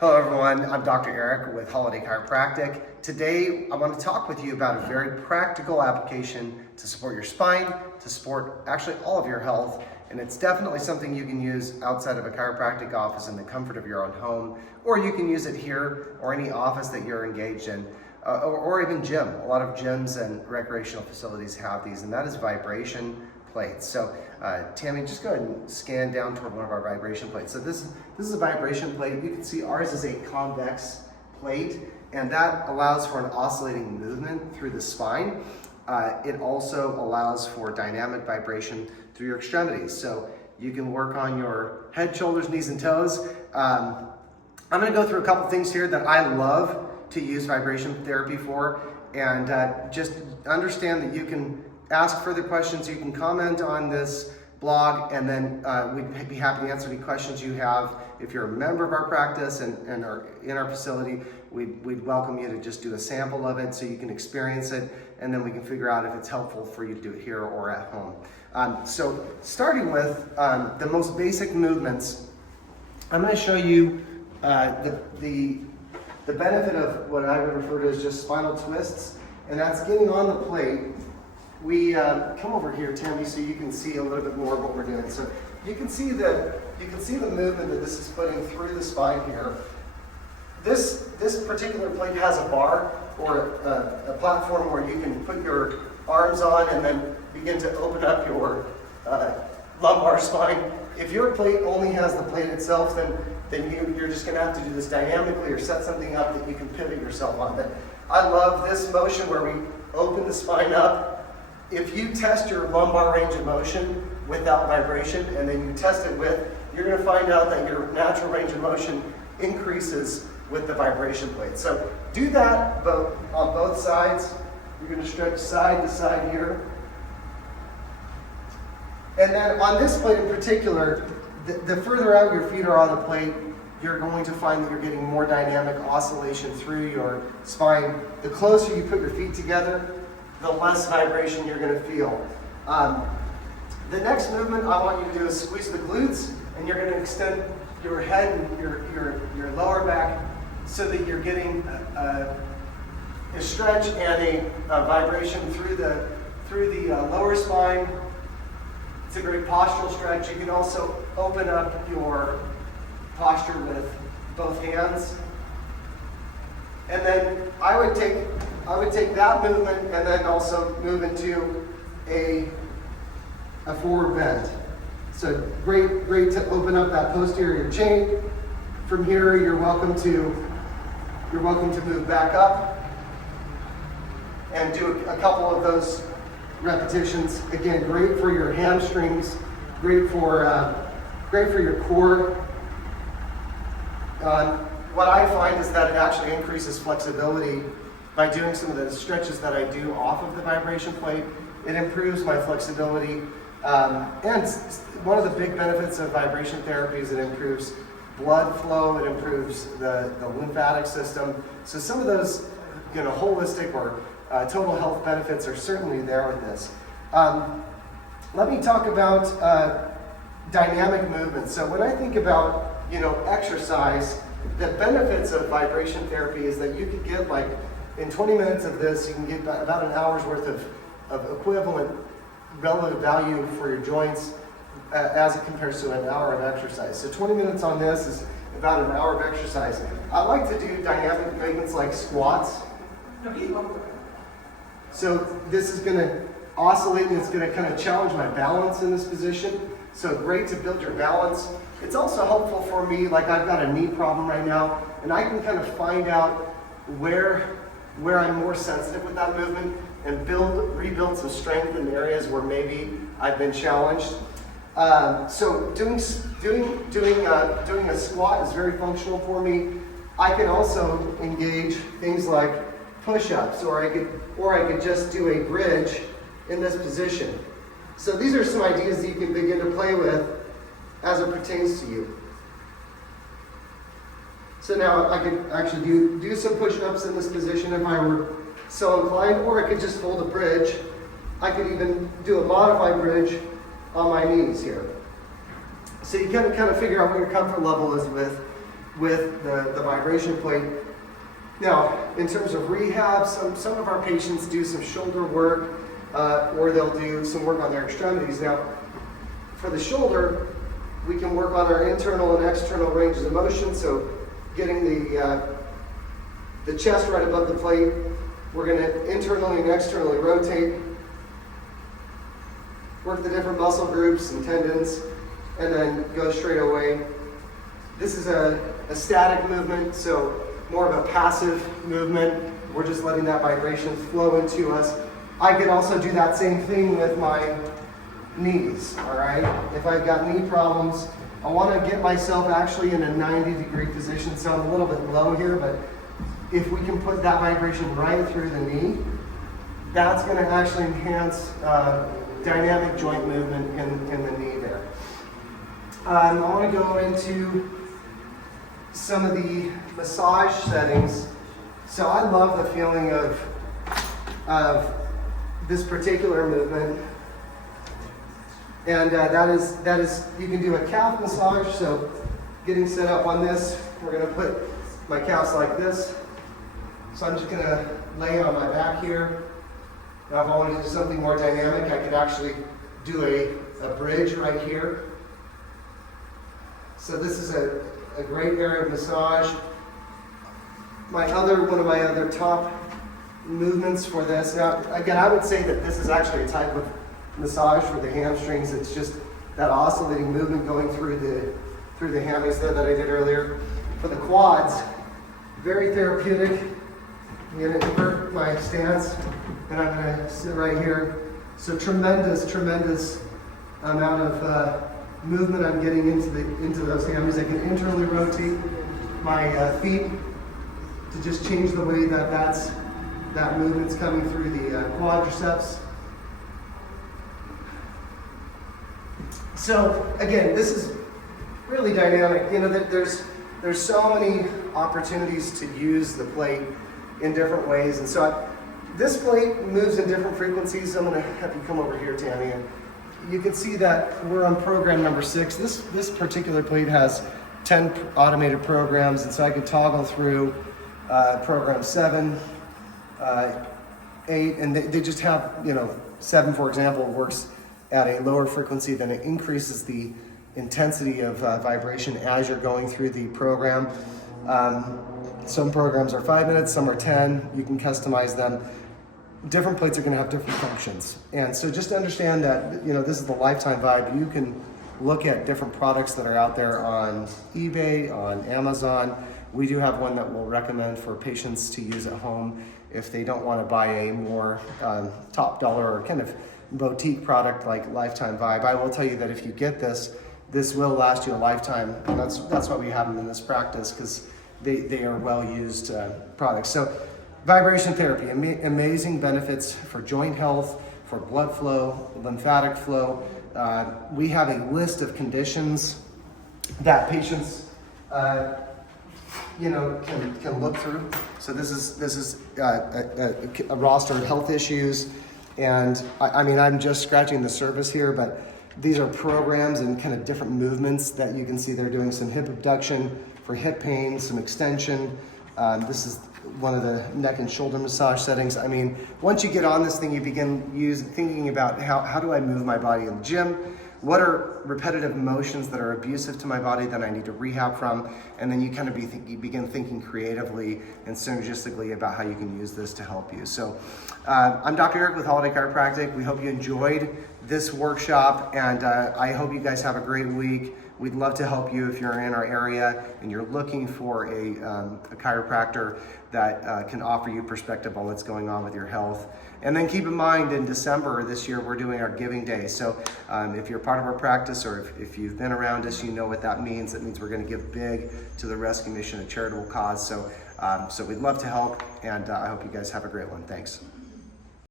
Hello everyone, I'm Dr. Eric with Holladay Chiropractic. Today I want to talk with you about a very practical application to support your spine, to support actually all of your health, and it's definitely something you can use outside of a chiropractic office in the comfort of your own home, or you can use it here or any office that you're engaged in, or even gym. A lot of gyms and recreational facilities have these, and that is vibration plates. So Tammy, just go ahead and scan down toward one of our vibration plates. So this is a vibration plate. You can see ours is a convex plate, and that allows for an oscillating movement through the spine. It also allows for dynamic vibration through your extremities. So you can work on your head, shoulders, knees, and toes. I'm gonna go through a couple things here that I love to use vibration therapy for, and just understand that you can ask further questions. You can comment on this blog, and then we'd be happy to answer any questions you have. If you're a member of our practice and are in our facility, we'd welcome you to just do a sample of it so you can experience it, and then we can figure out if it's helpful for you to do it here or at home. So starting with the most basic movements, I'm going to show you the benefit of what I would refer to as just spinal twists, and that's getting on the plate. We come over here, Tammy, so you can see a little bit more of what we're doing. So you can see the movement that this is putting through the spine here. This particular plate has a bar or a platform where you can put your arms on and then begin to open up your lumbar spine. If your plate only has the plate itself, then you're just going to have to do this dynamically or set something up that you can pivot yourself on. But I love this motion where we open the spine up. If you test your lumbar range of motion without vibration, and then you test it with, you're going to find out that your natural range of motion increases with the vibration plate. So do that on both sides. You're going to stretch side to side here. And then on this plate in particular, the further out your feet are on the plate, you're going to find that you're getting more dynamic oscillation through your spine. The closer you put your feet together, the less vibration you're going to feel. The next movement I want you to do is squeeze the glutes, and you're going to extend your head and your lower back so that you're getting a stretch and a vibration through the lower spine. It's a great postural stretch. You can also open up your posture with both hands. And then I would take that movement and then also move into a forward bend. So great to open up that posterior chain. From here, you're welcome to move back up and do a couple of those repetitions. Again, great for your hamstrings, great for your core. What I find is that it actually increases flexibility by doing some of the stretches that I do off of the vibration plate. It improves my flexibility. And one of the big benefits of vibration therapy is it improves blood flow, it improves the lymphatic system. So some of those holistic or total health benefits are certainly there with this. Let me talk about dynamic movement. So when I think about exercise, the benefits of vibration therapy is that you could get, like, in 20 minutes of this, you can get about an hour's worth of equivalent relative value for your joints as it compares to an hour of exercise. So 20 minutes on this is about an hour of exercise. I like to do dynamic movements like squats. So this is going to oscillate, and it's going to kind of challenge my balance in this position. So great to build your balance. It's also helpful for me, like I've got a knee problem right now, and I can kind of find out where I'm more sensitive with that movement and rebuild some strength in areas where maybe I've been challenged. So doing a squat is very functional for me. I can also engage things like push-ups, or I could just do a bridge in this position. So these are some ideas that you can begin to play with as it pertains to you. So now I could actually do some push-ups in this position if I were so inclined, or I could just hold a bridge. I could even do a modified bridge on my knees here. So you kind of figure out what your comfort level is with with the vibration plate. Now, in terms of rehab, some of our patients do some shoulder work, or they'll do some work on their extremities. Now, for the shoulder, we can work on our internal and external ranges of motion, so getting the chest right above the plate. We're going to internally and externally rotate, work the different muscle groups and tendons, and then go straight away. This is a static movement, so more of a passive movement. We're just letting that vibration flow into us. I could also do that same thing with my knees, all right? If I've got knee problems, I want to get myself actually in a 90-degree position, so I'm a little bit low here, but if we can put that vibration right through the knee, that's going to actually enhance dynamic joint movement in the knee there. I want to go into some of the massage settings. So I love the feeling of this particular movement. And that is, you can do a calf massage. So getting set up on this, we're going to put my calves like this. So I'm just going to lay on my back here. Now if I want to do something more dynamic, I could actually do a bridge right here. So this is a great area of massage. One of my other top movements for this. Now, again, I would say that this is actually a type of massage for the hamstrings. It's just that oscillating movement going through the hammies there that I did earlier. For the quads, very therapeutic. I'm going to invert my stance, and I'm going to sit right here. So tremendous amount of movement I'm getting into those hammies. I can internally rotate my feet to just change the way that movement's coming through the quadriceps. So again, this is really dynamic. You know, that there's so many opportunities to use the plate in different ways, and so this plate moves in different frequencies. I'm going to have you come over here, Tammy, and you can see that we're on program number 6. This particular plate has 10 automated programs, and so I could toggle through program 7, 8, and they just have, 7, for example, works at a lower frequency, then it increases the intensity of vibration as you're going through the program. Some programs are 5 minutes, some are 10. You can customize them. Different plates are going to have different functions. And so just understand that, this is the Lifetime Vibe. You can look at different products that are out there on eBay, on Amazon. We do have one that we'll recommend for patients to use at home if they don't want to buy a more top dollar or kind of boutique product like Lifetime Vibe. I will tell you that if you get this will last you a lifetime. And that's why we have them in this practice, because they are well-used products. So vibration therapy, amazing benefits for joint health, for blood flow, lymphatic flow. We have a list of conditions that patients can look through. So this is a roster of health issues, and I'm just scratching the surface here, but these are programs and kind of different movements that you can see. They're doing some hip abduction for hip pain, some extension. This is one of the neck and shoulder massage settings. Once you get on this thing, you begin thinking about how do I move my body in the gym? What are repetitive motions that are abusive to my body that I need to rehab from? And then you kind of begin thinking creatively and synergistically about how you can use this to help you. So I'm Dr. Eric with Holladay Chiropractic. We hope you enjoyed this workshop, and I hope you guys have a great week. We'd love to help you if you're in our area and you're looking for a chiropractor that can offer you perspective on what's going on with your health. And then keep in mind, in December this year, we're doing our Giving Day. So if you're part of our practice, or if you've been around us, you know what that means. It means we're going to give big to the Rescue Mission, a charitable cause. So we'd love to help, and I hope you guys have a great one. Thanks.